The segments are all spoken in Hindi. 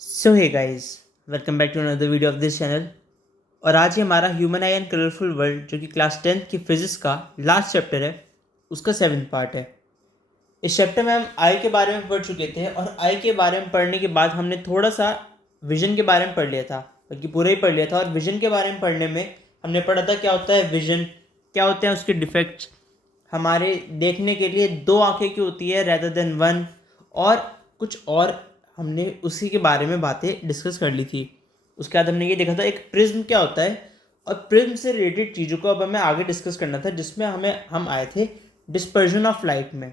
So hey guys, welcome back to another video of this channel. और आज ये हमारा human eye and colourful world जो कि क्लास 10th की फिजिक्स का लास्ट चैप्टर है, उसका 7th पार्ट है। इस चैप्टर में हम आई के बारे में पढ़ चुके थे और आई के बारे में पढ़ने के बाद हमने थोड़ा सा विजन के बारे में पढ़ लिया था, बल्कि पूरा ही पढ़ लिया था। और विजन के बारे में पढ़ने में हमने पढ़ा था क्या होता है विजन, क्या होते हैं उसके डिफेक्ट्स। हमारे देखने के लिए दो आंखें क्यों होती है रेदर देन वन, और कुछ और हमने उसी के बारे में बातें डिस्कस कर ली थी। उसके बाद हमने ये देखा था एक प्रिज्म क्या होता है, और प्रिज्म से रिलेटेड चीज़ों को अब हमें आगे डिस्कस करना था, जिसमें हम आए थे डिस्पर्जन ऑफ लाइट में।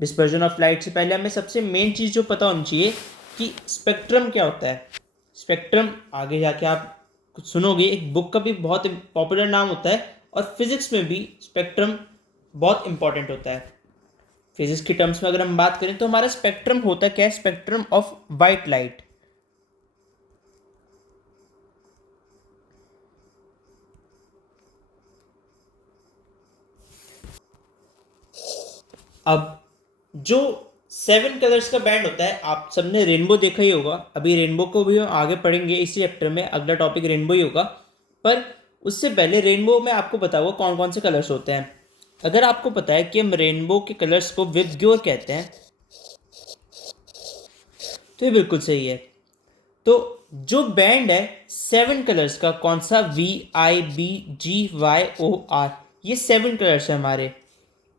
डिस्पर्जन ऑफ लाइट से पहले हमें सबसे मेन चीज़ जो पता होनी चाहिए कि स्पेक्ट्रम क्या होता है। स्पेक्ट्रम आगे जाके आप कुछ सुनोगे, एक बुक का भी बहुत पॉपुलर नाम होता है, और फिजिक्स में भी स्पेक्ट्रम बहुत इंपॉर्टेंट होता है। फिजिक्स की टर्म्स में अगर हम बात करें तो हमारा स्पेक्ट्रम होता है क्या, स्पेक्ट्रम ऑफ वाइट लाइट। अब जो 7 कलर्स का बैंड होता है, आप सबने रेनबो देखा ही होगा। अभी रेनबो को भी हम आगे पढ़ेंगे इसी चैप्टर में, अगला टॉपिक रेनबो ही होगा। पर उससे पहले रेनबो में आपको पता होगा कौन कौन से कलर्स होते हैं। अगर आपको पता है कि हम रेनबो के कलर्स को विबग्योर कहते हैं, तो ये बिल्कुल सही है। तो जो बैंड है 7 कलर्स का, कौन सा, VIBGYOR, ये 7 कलर्स है हमारे।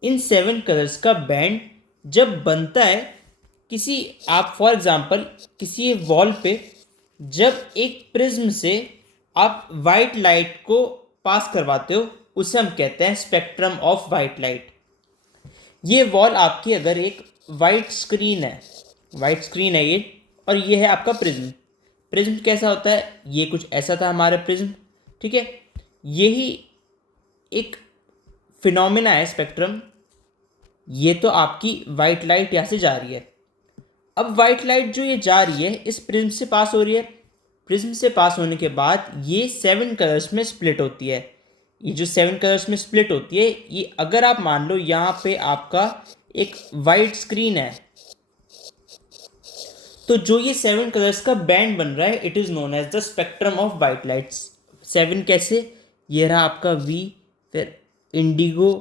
इन 7 कलर्स का बैंड जब बनता है किसी, आप फॉर एग्जांपल किसी वॉल पे जब एक प्रिज्म से आप वाइट लाइट को पास करवाते हो, उसे हम कहते हैं स्पेक्ट्रम ऑफ वाइट लाइट। ये वॉल आपकी अगर एक वाइट स्क्रीन है, वाइट स्क्रीन है ये, और ये है आपका प्रिज्म। प्रिज्म कैसा होता है, ये कुछ ऐसा था हमारा प्रिज्म, ठीक है। यही एक फिनोमिना है स्पेक्ट्रम। ये तो आपकी वाइट लाइट यहाँ से जा रही है। अब वाइट लाइट जो ये जा रही है इस प्रिज्म से पास हो रही है। प्रिज्म से पास होने के बाद ये 7 कलर्स में स्प्लिट होती है। ये जो 7 कलर्स में स्प्लिट होती है, ये अगर आप मान लो यहाँ पे आपका एक वाइट स्क्रीन है, तो जो ये 7 कलर्स का बैंड बन रहा है, it is known as the spectrum of white lights. 7 कैसे, ये रहा आपका V, फिर इंडिगो,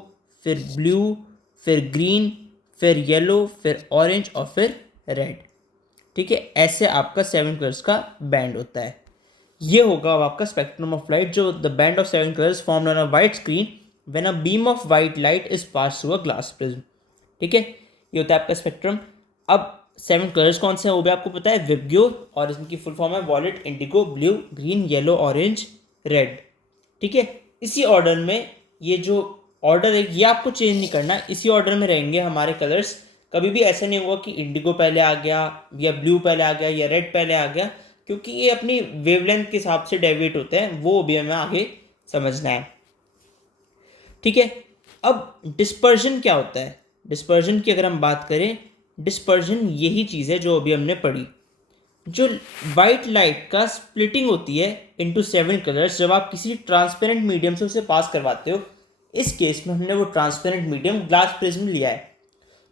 फिर ब्लू, फिर ग्रीन, फिर येलो, फिर ऑरेंज और फिर रेड, ठीक है। ऐसे आपका 7 कलर्स का बैंड होता है। ये होगा अब आपका स्पेक्ट्रम ऑफ लाइट, जो the band of 7 colours formed on a white screen when a beam of white light is pass through a glass prism, ठीक है। ये होता है आपका स्पेक्ट्रम। अब 7 कलर्स कौन से हैं वो भी आपको पता है, विबग्योर, और इनकी फुल फॉर्म है violet, indigo, blue, green, yellow, orange, red, ठीक है। इसी ऑर्डर में, ये जो ऑर्डर है ये आपको चेंज नहीं करना, इसी ऑर्डर में रहेंगे हमारे कलर्स। कभी भी ऐसा नहीं हुआ कि इंडिगो पहले आ गया या ब्लू पहले आ गया या रेड पहले आ गया, क्योंकि ये अपनी वेवलेंथ के हिसाब से डेविएट होते हैं, वो भी हमें आगे समझना है, ठीक है। अब डिस्पर्जन क्या होता है, डिस्पर्जन की अगर हम बात करें, डिस्पर्जन यही चीज़ है जो अभी हमने पढ़ी। जो वाइट लाइट का स्प्लिटिंग होती है इनटू 7 कलर्स, जब आप किसी ट्रांसपेरेंट मीडियम से उसे पास करवाते हो, इस केस में हमने वो ट्रांसपेरेंट मीडियम ग्लास प्रिज्म लिया है।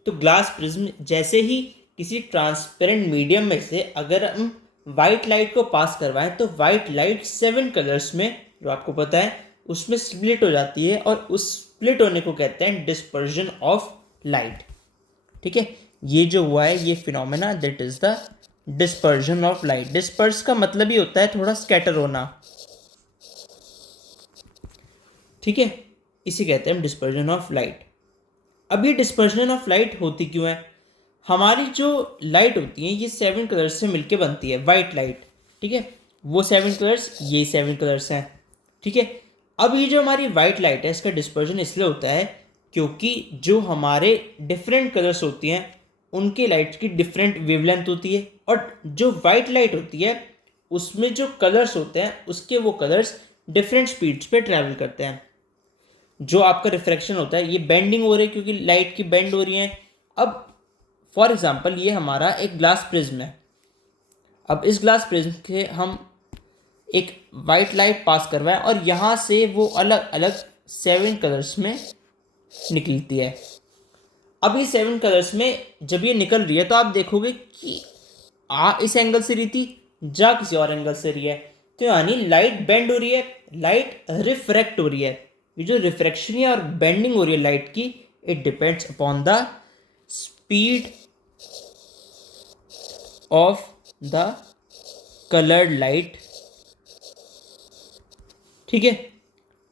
तो ग्लास प्रिज्म जैसे ही किसी ट्रांसपेरेंट मीडियम में से अगर हम वाइट लाइट को पास करवाएं, तो वाइट लाइट 7 कलर्स में, जो आपको पता है, उसमें स्प्लिट हो जाती है, और उस स्प्लिट होने को कहते हैं डिस्पर्जन ऑफ लाइट, ठीक है। ये जो हुआ है ये phenomena, that is the dispersion of light. Disperse का मतलब ही होता है थोड़ा स्कैटर होना, ठीक है। इसे कहते हैं डिस्पर्जन ऑफ लाइट। अब ये डिस्पर्जन ऑफ लाइट होती क्यों है, हमारी जो लाइट होती है ये 7 कलर्स से मिलके बनती है, वाइट लाइट, ठीक है। वो 7 कलर्स, ये 7 कलर्स हैं, ठीक है। अब ये जो हमारी वाइट लाइट है, इसका डिस्पर्जन इसलिए होता है क्योंकि जो हमारे डिफरेंट कलर्स होती हैं उनके लाइट की डिफरेंट वेवलेंथ होती है, और जो वाइट लाइट होती है उसमें जो कलर्स होते हैं उसके वो कलर्स डिफरेंट स्पीड्स पे ट्रैवल करते हैं। जो आपका रिफ्रैक्शन होता है, ये बेंडिंग हो रही है क्योंकि लाइट की बेंड हो रही है। अब फॉर एग्जांपल ये हमारा एक ग्लास प्रिज्म है। अब इस ग्लास प्रिज्म के हम एक वाइट लाइट पास करवाएं, और यहाँ से वो अलग अलग 7 कलर्स में निकलती है। अब ये 7 कलर्स में जब ये निकल रही है, तो आप देखोगे कि आ इस एंगल से रही थी, जा किसी और एंगल से रही है। तो यानी लाइट बेंड हो रही है, लाइट रिफ्रैक्ट हो रही है। ये जो रिफ्रैक्शन है और बेंडिंग हो रही है लाइट की, it depends upon the speed of the coloured light. ठीक है,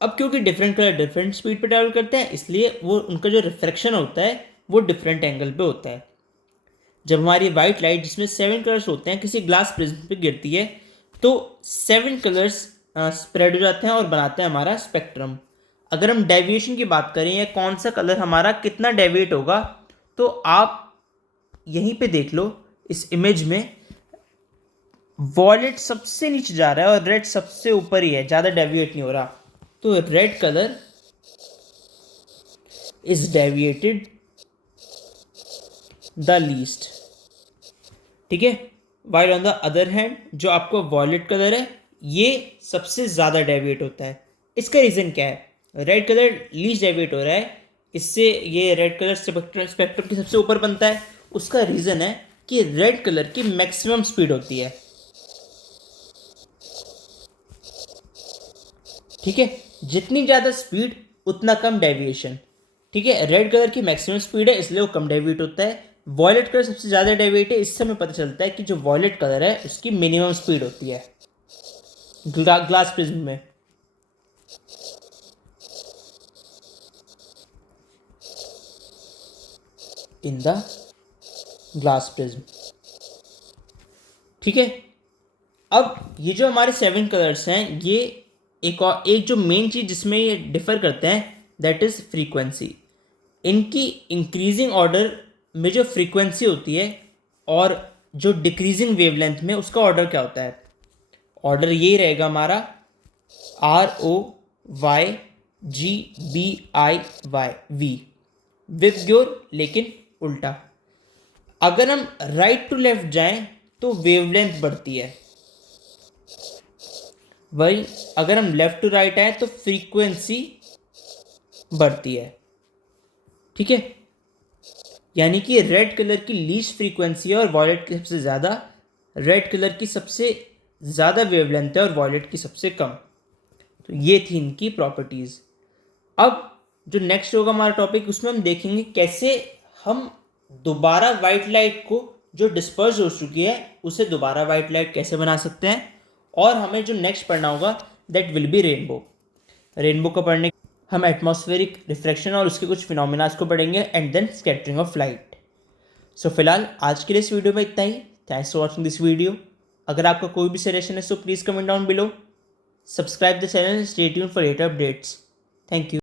अब क्योंकि डिफरेंट कलर डिफरेंट स्पीड पे ट्रैवल करते हैं, इसलिए वो उनका जो रिफ्रैक्शन होता है वो डिफरेंट एंगल पे होता है। जब हमारी वाइट लाइट जिसमें 7 कलर्स होते हैं किसी ग्लास प्रिज्म पे गिरती है, तो 7 कलर्स स्प्रेड हो जाते हैं और बनाते हैं हमारा स्पेक्ट्रम। अगर हम डेविएशन की बात करें या कौन सा कलर हमारा कितना डेविएट होगा, तो आप यहीं पे देख लो इस इमेज में, वॉयलेट सबसे नीचे जा रहा है और रेड सबसे ऊपर ही है, ज़्यादा डेविएट नहीं हो रहा। तो red colour is deviated the least. ठीक है, while on the other hand जो आपको वॉयलेट कलर है ये सबसे ज़्यादा डेविएट होता है। इसका रीज़न क्या है? रेड कलर लीस्ट डेविएट हो रहा है, इससे ये रेड कलर स्पेक्ट्रम के सबसे ऊपर बनता है। उसका रीज़न है कि रेड कलर की मैक्सिमम स्पीड होती है। ठीक है, जितनी ज़्यादा स्पीड उतना कम डेविएशन। ठीक है, रेड कलर की मैक्सिमम स्पीड है इसलिए वो कम डेविएट होता है। वॉयलेट कलर सबसे ज़्यादा डेविएट है, इससे हमें पता चलता है कि जो वॉयलेट कलर है उसकी मिनिमम स्पीड होती है ग्लास प्रिज्म में। In the glass prism. ठीक है, अब ये जो हमारे 7 कलर्स हैं, ये एक जो मेन चीज़ जिसमें ये डिफर करते हैं दैट इज़ फ्रीक्वेंसी। इनकी इंक्रीजिंग ऑर्डर में जो फ्रीक्वेंसी होती है और जो डिक्रीजिंग वेवलेंथ में उसका ऑर्डर क्या होता है? ऑर्डर यही रहेगा हमारा ROYGBIY विबग्योर, लेकिन उल्टा। अगर हम राइट टू लेफ्ट जाएं तो वेवलेंथ बढ़ती है, वही अगर हम लेफ्ट टू राइट आए तो फ्रीक्वेंसी बढ़ती है। ठीक है, यानी कि रेड कलर की लीस्ट फ्रीक्वेंसी है और वॉयलेट की सबसे ज़्यादा। रेड कलर की सबसे ज़्यादा वेवलेंथ है और वॉयलेट की सबसे कम। तो ये थी इनकी प्रॉपर्टीज़। अब जो नेक्स्ट होगा हमारा टॉपिक, उसमें हम देखेंगे कैसे हम दोबारा वाइट लाइट को जो डिस्पर्स हो चुकी है उसे दोबारा वाइट लाइट कैसे बना सकते हैं। और हमें जो नेक्स्ट पढ़ना होगा that will be rainbow. Rainbow को पढ़ने हम एटमॉस्फेरिक रिफ्रैक्शन और उसके कुछ फिनोमिनास को पढ़ेंगे and then scattering of light. So फिलहाल आज के लिए इस वीडियो में इतना ही। Thanks for watching this video. अगर आपका कोई भी सजेशन है so please comment down below. Subscribe the channel, stay tuned for later updates. Thank you.